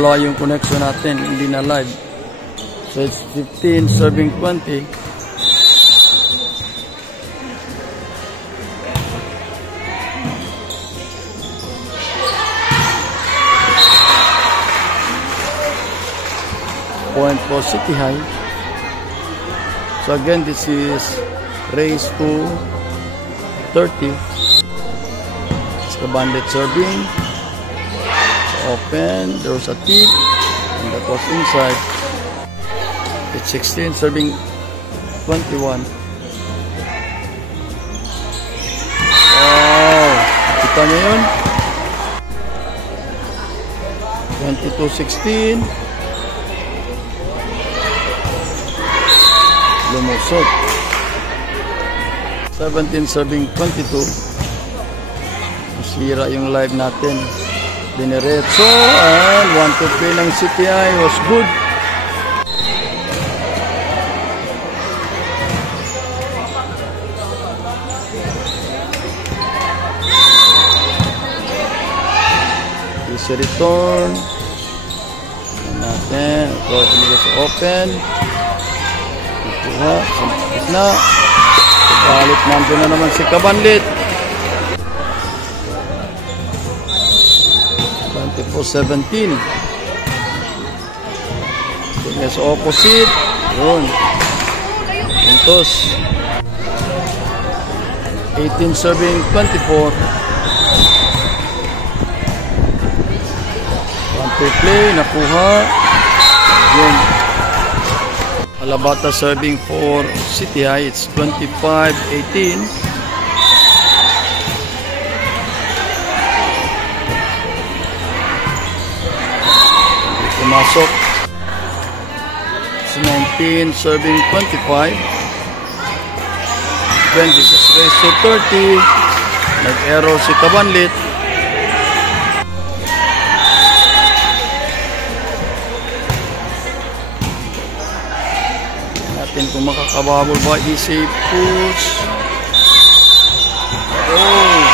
wala yung connection natin, hindi na live. So it's 15 serving 20. Point for City High. So again, this is race to 30. It's the bandit serving. Open, there was a tip, and that was inside. It's 16 serving 21. Wow, kita nyo yun? 22-16. Lumusot. 17 serving 22. Masira yung live natin. Diniretso, and 1-2 play ng City High was good. Easy return. Natin. Ito, binigay sa open. Ikuha. Sampis na. Balik nandun na naman si Kabanlit. 24-17. Tingnan sa opposite. Yun. Puntos. 18 serving 24. 1-2 play. Nakuha. Yun. Alabata serving for City High. It's 25-18. Pumasok. It's 19 serving 25. 26 race to 30. Nag-error si Kabanlit. Natin kung makakababol ba. Easy push. Oh.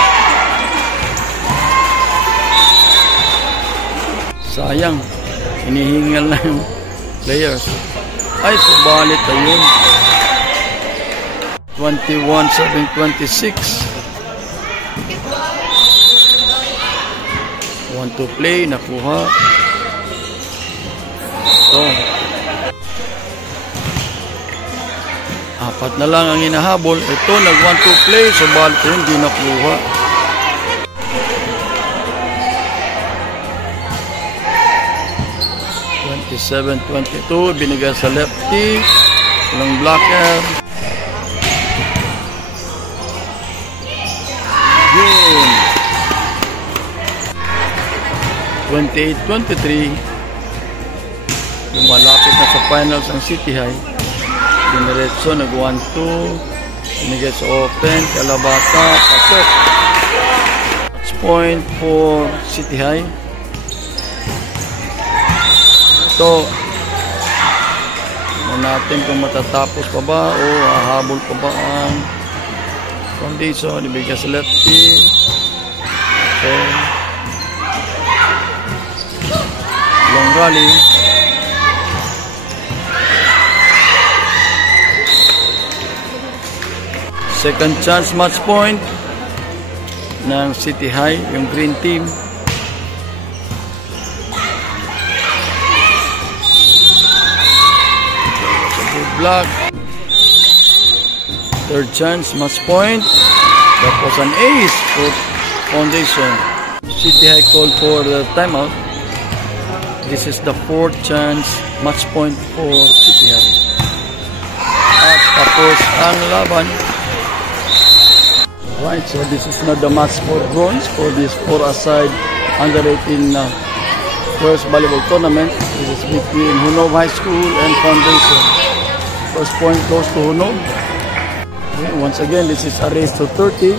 Sayang. Hinihingal na yung players. Ay, subalit ayun. 21 serving 26. 1-2 play. Nakuha. So, apat na lang ang hinahabol. Ito, nag 1-2 play. Subalit ayun, hindi nakuha. – 27-22, binigay sa lefty, walang blocker. Yun. 28-23, lumalapit na sa finals ang City High. Diniretso, nag 1-2, binigay sa open, Kalabata, pasok. Match point for City High. So, natin kung matatapos pa ba o hahabol pa ba ang Foundation. Ibigay sa lefty. So, long rally. Second chance match point ng City High, yung green team. Block. Third chance, match point. That was an ace for Foundation. City High called for the timeout. This is the fourth chance, match point for City High. At tapos ang laban. Right, so this is not the match for bronze for this 4-a-side under 18 first volleyball tournament. This is between Hunov High School and Foundation. First point goes to Hunov. Okay, once again, this is a race to 30.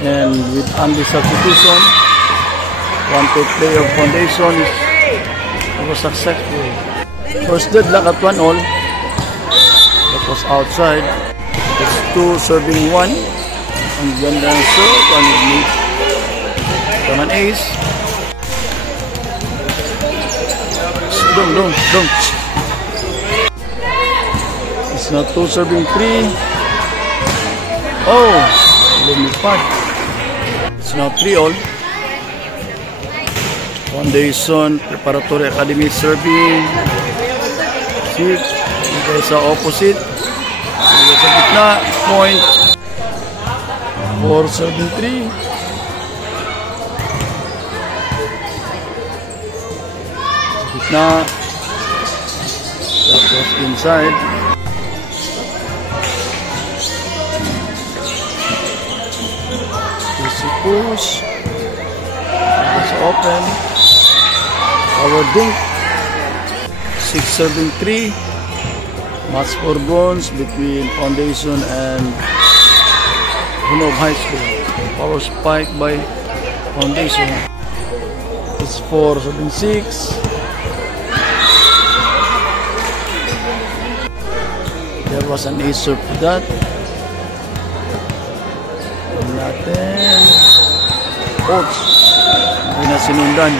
And with Andy substitution, 1-2 play of Foundation was successful. First deadlock at 1-all. That was outside. It's 2 serving 1. Ang ganda ng serve. And it needs an ace. Dong. It's not 2 serving 3. Oh, lumipad. It's now 3 all. Foundation Preparatory Academy serving. Shift. Dito sa opposite. Dito sa gitna. Point. 4 serving 3. Gitna. Tapos inside. Easy push. It's open. Power dunk. 6 serving 3. Match for bronze between Foundation and Hunov High School. Power spike by Foundation. It's 4 serving 6. There was an ace serve for that. Natin. Ouch. Hindi na sinundan.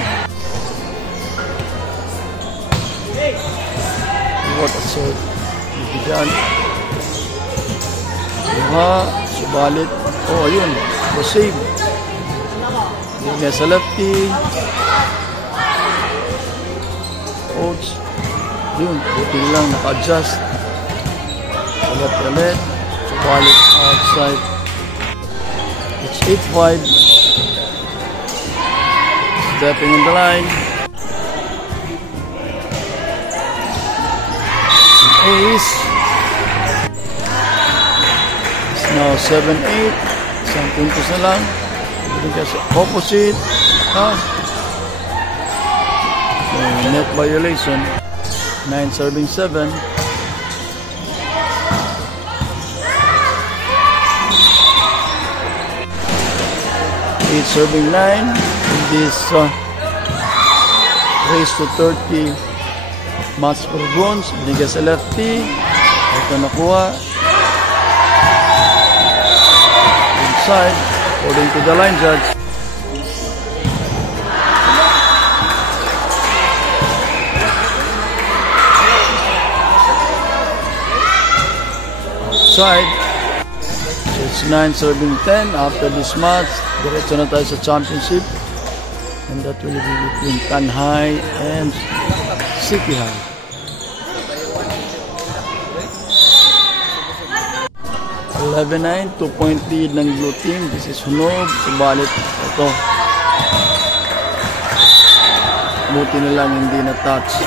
What a serve. Ibigyan. Diba? Subalit. Oh, ayun. The save. Hindi sa lefty. Ouch. Yun. Buti lang. Naka-adjust. Ulit. Subalit outside. It's 8-5. Stepping on the line. Ace. It's now 7-8. Isang puntos na lang. Bigyan sa opposite. Net violation. 9 serving 7. 8 serving 9 in this race to 30 match for bronze. Binigay sa lefty. Ito nakuha. Inside. According to the line judge. Outside. So it's 9 serving 10 after this match. Diretso na tayo sa championship, and that will be between Tanhai and City High. (11-9), 2-point lead ng blue team. This is Hunov. Subalit ito, buti na lang hindi na touch.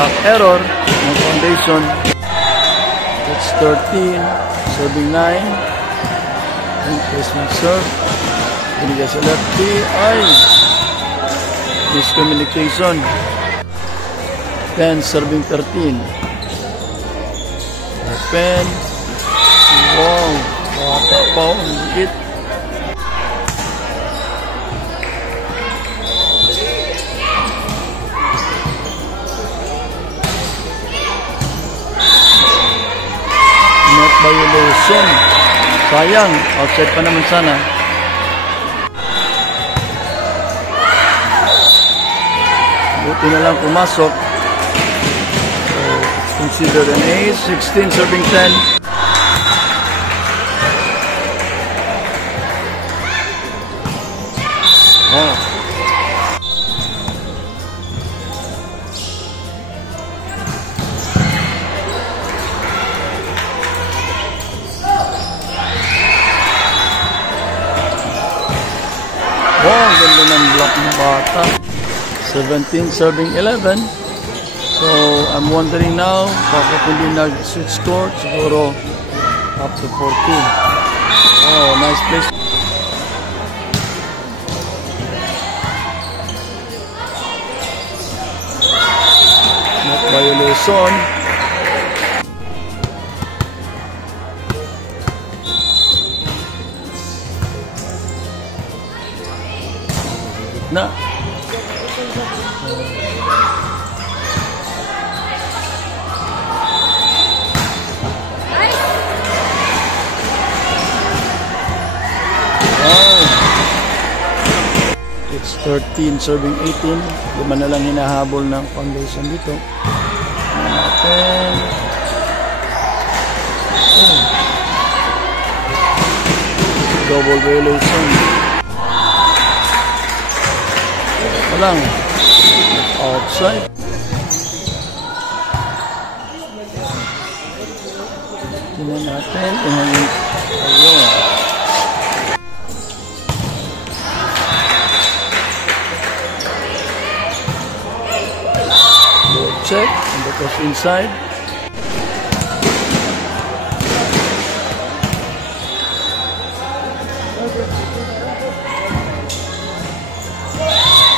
Back error ng Foundation. It's 13, serving 9. Replacement serve. Binigay sa lefty. Ay! Miscommunication. 10, serving 13. Open. Wow! Bata pa ang higit. Violation. Sayang. Outside pa naman sana. Buti na lang pumasok. So, it's considered an ace. 16 serving 10. Oh. Oh, ganda ng block ng bata. 17 serving 11. So, I'm wondering now, bakit hindi nag-switch court? Siguro up to 14. Oh, nice place. Not violation. Na. Oh, It's 13 serving 18. Lima na lang hinahabol ng foundation dito. Natin. Oh. Double violation. Walang. Outside. Tingnan natin. Ayun. Check, and that was inside.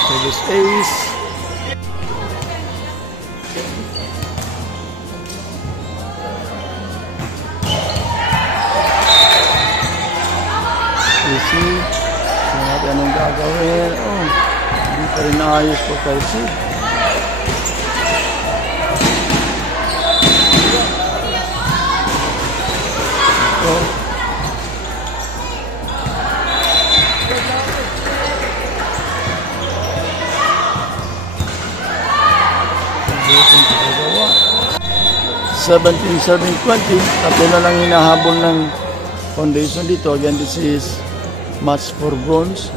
Service ace. Easy. Tingnan natin anong gagawin. Oh, hindi pa rin naayos po kay Sid. Seventeen, 20. Tatlo na lang hinahabol ng foundation dito. Again, this is match for bronze.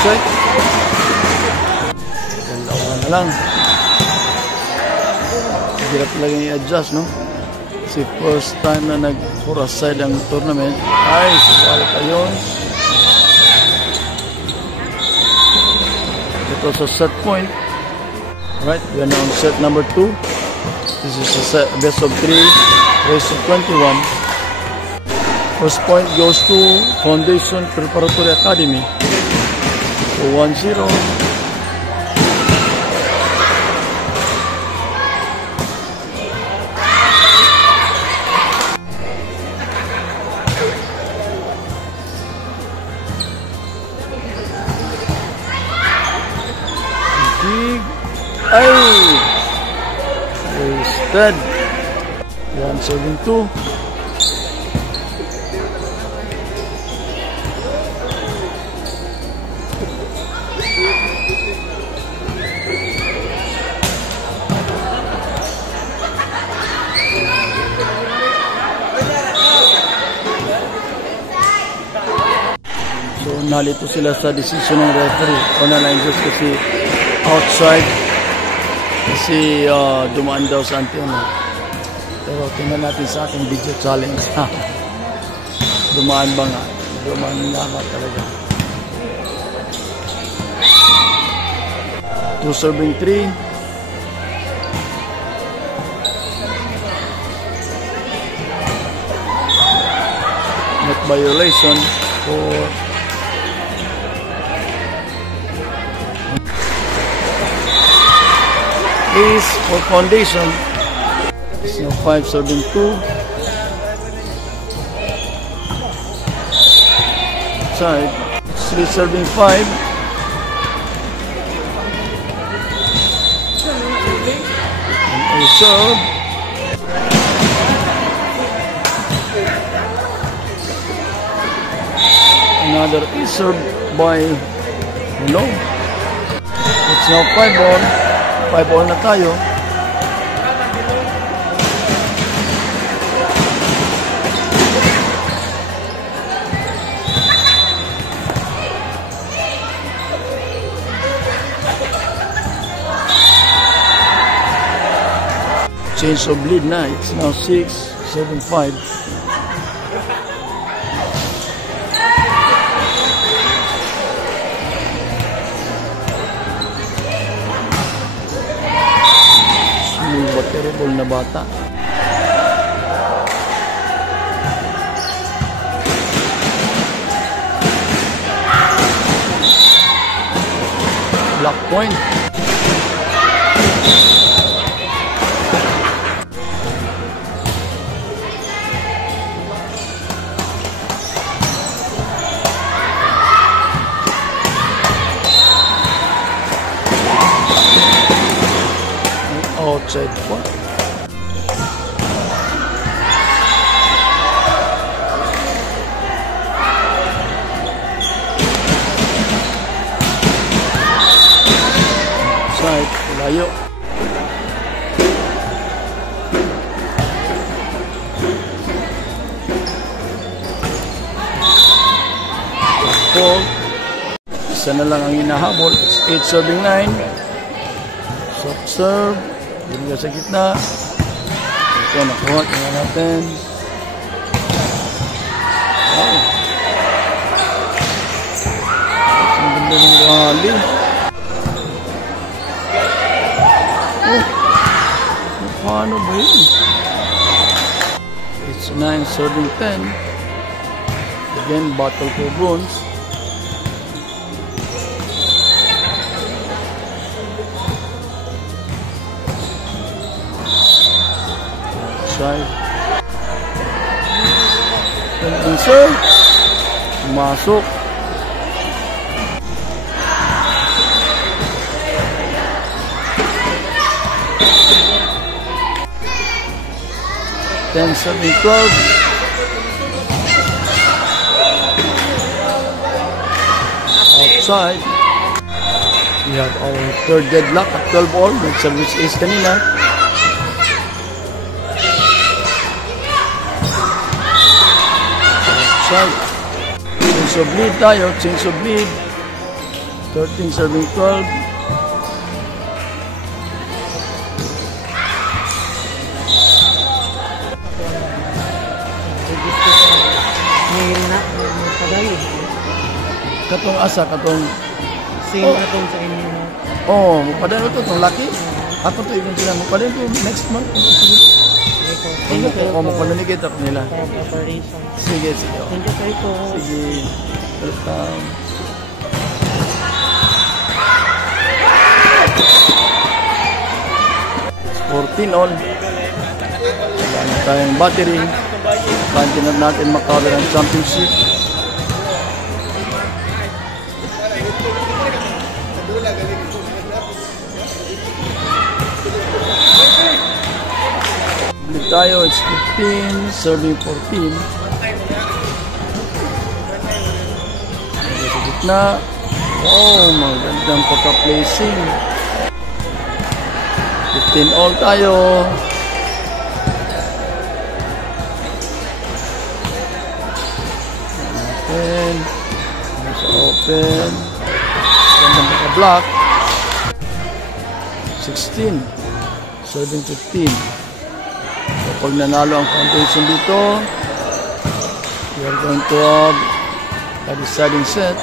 Check. Dalawa na lang. Hirap talaga i-adjust, no? Kasi first time na nag-for aside ang tournament. Ay, sasali tayo. Ito sa set point. Right, we are now on set number 2. This is a set, best of 3, race of 21. First point goes to Foundation Preparatory Academy. So 1-0. Ay! Wasted. 172. So, nalito sila sa decision ng referee. O na-line just kasi outside. Kasi dumaan daw sa Antiano. Pero tingnan natin sa ating video challenge. Dumaan ba nga? Dumaan nga ba talaga? 2 serving 3. Net violation for ace for foundation. It's now 5 serving 2. Side 3 serving 5. And a serve. Another is served by no. It's now 5-all. 5-all na tayo. Change of lead na. It's now 6-7-5. Terrible na bata. Block point. outside po. Outside, layo. Isa na lang ang hinahabol. 8 serving 9. Soft serve. Binigay sa gitna. Ito, nakuha. Tingnan natin. Wow. Ang ganda ng rally. Oh. Paano ba yun? It's 9 serving 10. Again, battle for bronze. Side. And serve. Masuk. Then 7-12. Outside. We have our third deadlock at 12 all. Nag-service ace kanina. Change of lead tayo, change of lead. 13 serving 12. Katong asa, katong same katong sa inyo. Oh, padano to, itong laki. Ako to, ibig sila mo. Padano to, next month. Thank you kayo po. Mapanunikit ako nila. Sige, sige. Thank you kayo po. Sige. Welcome. It's 14 all. Wala na tayong battery. Kanti na natin makaroon ng championship. Tayo, it's 15, serving 14. Sa gitna. Oh, magandang pagka-placing. 15 all tayo. Open. Open. Magandang pagka-block. 16, serving 15. Pag nanalo ang foundation dito, we are going to have a deciding set.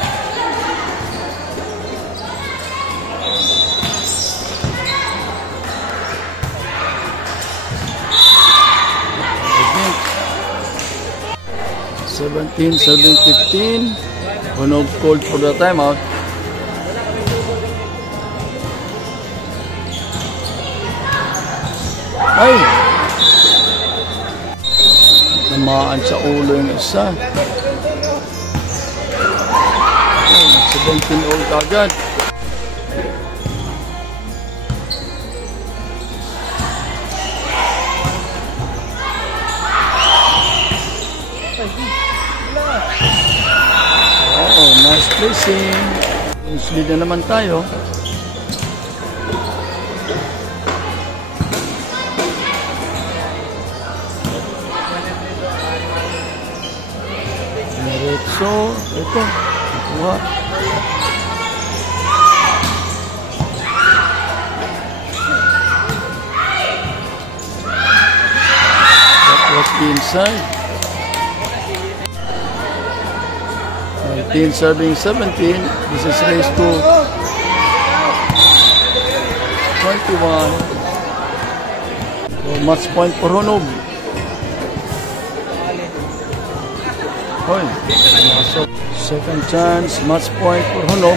$17, 15. Hunog called for the timeout. Ay! Namaan sa ulo yung isa. 17 all kagad. Oh, nice placing. Lead na naman tayo. So, ito. Nakuha. That was the inside. 19 serving 17. This is raised to 21. So, match point for Hunog. Hoy, so second chance, match point for Hunog.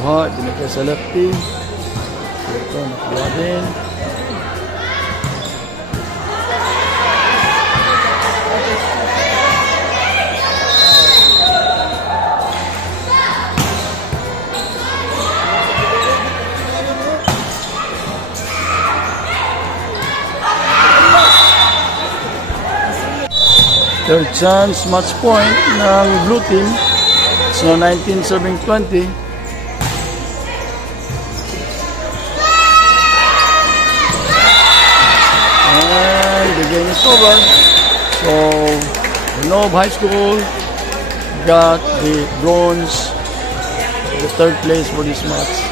Wah, dinagay sa lefty. Ito, nakuha din. Third chance, match point ng blue team. It's now 19 serving 20. And the game is over. So, Honov High School got the bronze, the third place for this match.